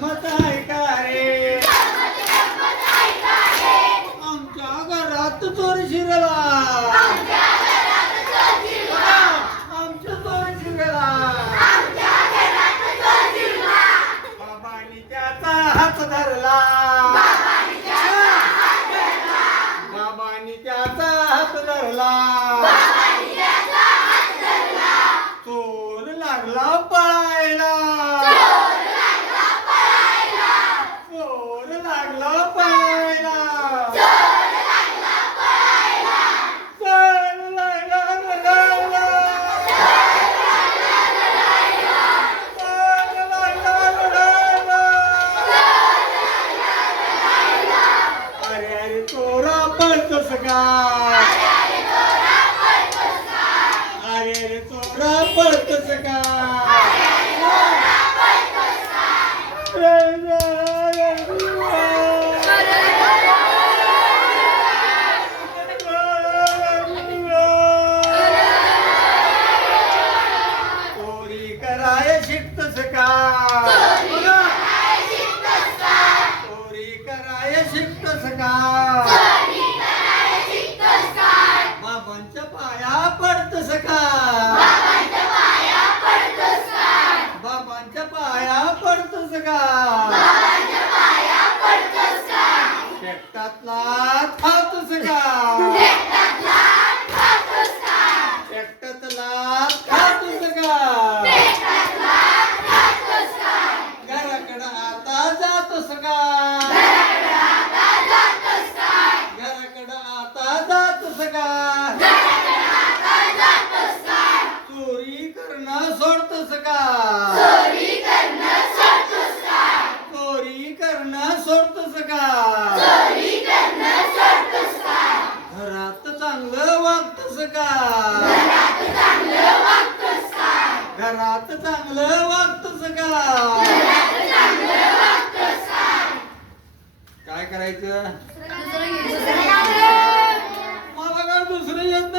गंमत ऐका रे आमच्या घरात चोर शिरला. आमच्या चोर शिरला. बाबांनी त्याचा हात धरला बाबांनी त्याचा हात धरला चोर लागला पळायला चोर लागला पळायला चोर रडायला. रडायला. अरे अरे चोरा पळतोस का अरे अरे चोरा पळतोस का चोरी कराय शिकतस का बाबांच्या पाया पडतस का? बाबांच्या पाया पडतस का? शेकटातला खातस का शेकटातला खातस का घराकडं आता जातोस का घराकडं आता जातोस का चोरी करणं सोडतोस का करायचं? मला काय दुसरं येत